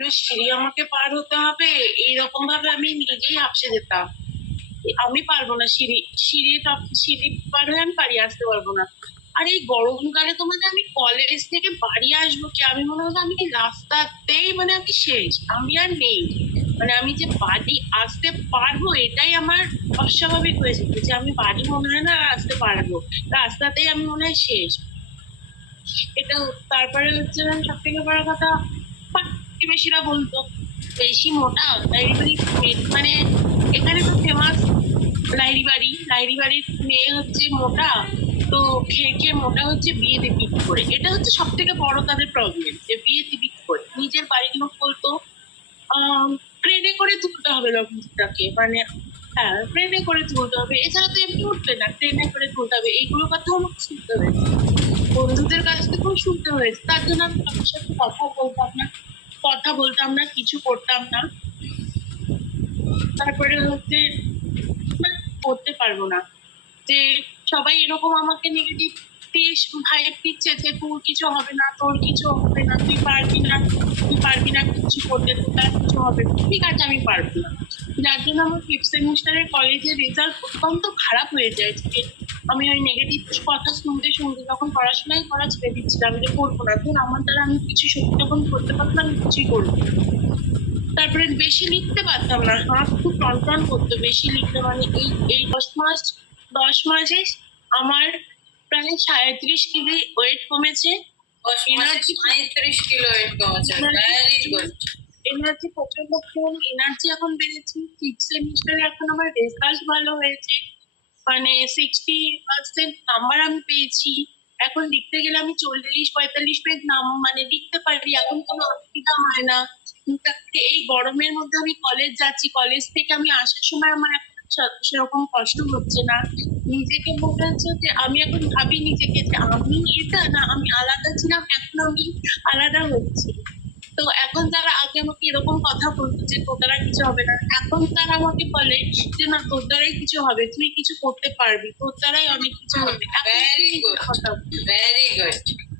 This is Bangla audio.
সিঁড়ি আমাকে পার হতে হবে, এইরকম ভাবে আমি নিজেই আপসে যেতাম। আমি পারব না, সিঁড়ি সিঁড়ি সিঁড়ি পার হয়ে আমি বাড়ি আসতে পারব না। আর এই গরমকালে তোমাদের আমি কলেজ থেকে বাড়ি আসব কি? আমি মনে হতো আমি রাস্তাতেই মানে আমি শেষ, আমি আর নেই। মানে আমি যে বাড়ি আসতে পারব, এটাই আমার অস্বাভাবিক হয়েছে যে আমি বাড়ি মনে হয় না আসতে পারব। রাস্তাতেই আমি মনে হয় শেষ। এটা তারপরে হচ্ছে সব থেকে বড় কথা প্রতিবেশীরা বলতো বেশি মোটা লাইরি বাড়ি মানে এখানে তো ফেমাস লাইরি বাড়ি লাইরি বাড়ির মেয়ে হচ্ছে মোটা, তো খেয়ে মোটা হচ্ছে বিয়ে দিবি কি করে। এটা হচ্ছে সব থেকে বড় তাদের প্রবলেম যে বিয়ে দিবি কি করে। নিজের বাড়ির লোক বলতো ট্রেনে করে তুলতে হবে লগ্নটাকে মানে হ্যাঁ ট্রেনে করে তুলতে হবে। এছাড়া তো এমনি উঠবে না ট্রেনে করে তুলতে হবে। এইগুলো কথা আমাকে শুনতে হয়েছে। বন্ধুদের কাছ থেকেও শুনতে হয়েছে। তার জন্য আমি তাদের সাথে কথা বলতাম না কথা বলতাম না, কিছু করতাম না। তারপরে হচ্ছে মানে করতে পারব না। যে সবাই এরকম আমাকে নেগেটিভ ভাইব দিচ্ছে যে তোর কিছু হবে না, তোর কিছু হবে না, তুই পারবি না, তুই পারবি না, কিছু করতে তোর কিছু হবে। ঠিক আছে, আমি পারব না। যার জন্য আমার ফিফথ সেমিস্টারের কলেজের রেজাল্ট অত্যন্ত খারাপ হয়ে যায়। আমি ওই নেগেটিভ কথা শুনতে শুনতে যখন পড়াশোনাই করা ছেড়ে দিচ্ছিলাম যে করব না। তখন আমার দ্বারা আমি কিছু সত্যি যখন করতে পারতাম আমি কিছুই করব তারপরে বেশি লিখতে পারতাম না। হাত খুব টন করতো। বেশি লিখতে মানে এই এই দশ মাস, দশ মাসে আমার প্রায় সাঁত্রিশ কেজি ওয়েট কমেছে। এনার্জি পঁয়ত্রিশ কিলো ওয়েট কমেছে। এনার্জি প্রচণ্ড কম এনার্জি এখন বেড়েছে। সিক্স সেমিস্টারে এখন আমার রেজাল্ট ভালো হয়েছে। মানে সিক্সটি পার্সেন্ট নাম্বার আমি পেয়েছি। এখন লিখতে গেলে আমি চল্লিশ পঁয়তাল্লিশ পেজ নাম মানে লিখতে পারি। এখন কোনো অসুবিধা হয় না। এই গরমের মধ্যে আমি কলেজ যাচ্ছি। কলেজ থেকে আমি আসার সময় আমার এখন সেরকম কষ্ট হচ্ছে না। নিজেকে মনে হচ্ছে যে আমি এখন ভাবি নিজেকে যে আমি এটা না আমি আলাদা ছিলাম এখন আমি আলাদা হচ্ছি। তো এখন তারা আগে আমাকে এরকম কথা বলতো যে তোর দ্বারা কিছু হবে না। এখন তারা আমাকে বলে যে না তোর দ্বারাই কিছু হবে তুই কিছু করতে পারবি তোর দ্বারাই অনেক কিছু হবে। good. কথা ভেরি গুড